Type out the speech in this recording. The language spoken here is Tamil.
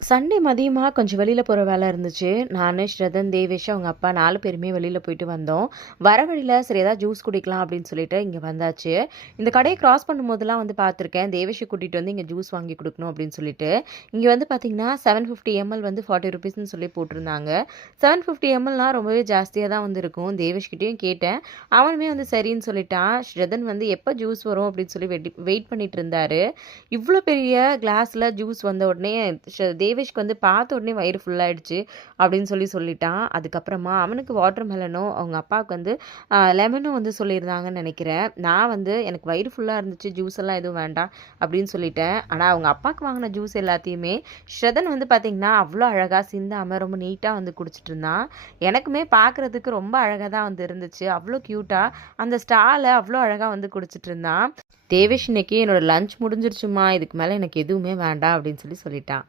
சண்டே மதியமா கொஞ்சம் வெளியில போற வேலை இருந்துச்சு. நானு, ஸ்ரதன், தேவேஷ் அவங்க அப்பா 4 பேருமே வெளியில போயிட்டு வந்தோம். வர வழியில சரி ஏதாவது ஜூஸ் குடிக்கலாம் அப்படின்னு சொல்லிட்டு இங்க வந்தாச்சு. இந்த கடைய கிராஸ் பண்ணும்போதெல்லாம் வந்து பார்த்துருக்கேன். தேவேஷ கூட்டிட்டு வந்து இங்க ஜூஸ் வாங்கி குடுக்கணும் அப்படின்னு சொல்லிட்டு. இங்க வந்து பார்த்தீங்கன்னா, 750 எம்எல் வந்து ₹40ன்னு சொல்லி போட்டிருந்தாங்க. 750 எம்எல்னா ரொம்பவே ஜாஸ்தியா தான் வந்து இருக்கும். தேவேஷ் கிட்டயும் கேட்டேன். அவனுமே வந்து சரின்னு சொல்லிட்டான். ஸ்ரதன் வந்து எப்ப ஜூஸ் வரும் அப்படின்னு சொல்லி வெயிட் பண்ணிட்டு இருந்தாரு. இவ்ளோ பெரிய கிளாஸ்ல ஜூஸ் வந்த உடனே தேவேஷ்க்கு வந்து பார்த்த உடனே வயிறு ஃபுல்லாயிடுச்சு அப்படின்னு சொல்லிட்டான். அதுக்கப்புறமா அவனுக்கு வாட்டர் மெலனும், அவங்க அப்பாவுக்கு வந்து லெமனும் வந்து சொல்லியிருந்தாங்கன்னு நெனைக்கிறேன். நான் வந்து எனக்கு வயிறு ஃபுல்லா இருந்துச்சு. ஜூஸ் எல்லாம் எதுவும் வேண்டாம் அப்படின்னு சொல்லிட்டேன். ஆனா அவங்க அப்பாவுக்கு வாங்குன ஜூஸ் எல்லாத்தையுமே ஸ்ரதன் வந்து பார்த்தீங்கன்னா, அவ்ளோ அழகா சிந்தாம ரொம்ப நீட்டா வந்து குடிச்சிட்டு இருந்தான். எனக்குமே பார்க்கறதுக்கு ரொம்ப அழகா தான் வந்து இருந்துச்சு. அவ்ளோ கியூட்டா அந்த ஸ்டால அவ்ளோ அழகா வந்து குடிச்சிட்டு இருந்தான். தேவேஷ் இன்னைக்கு என்னோட லஞ்ச் முடிஞ்சிருச்சுமா. இதுக்கு மேல எனக்கு எதுவுமே வேண்டாம் அப்படின்னு சொல்லிட்டான்.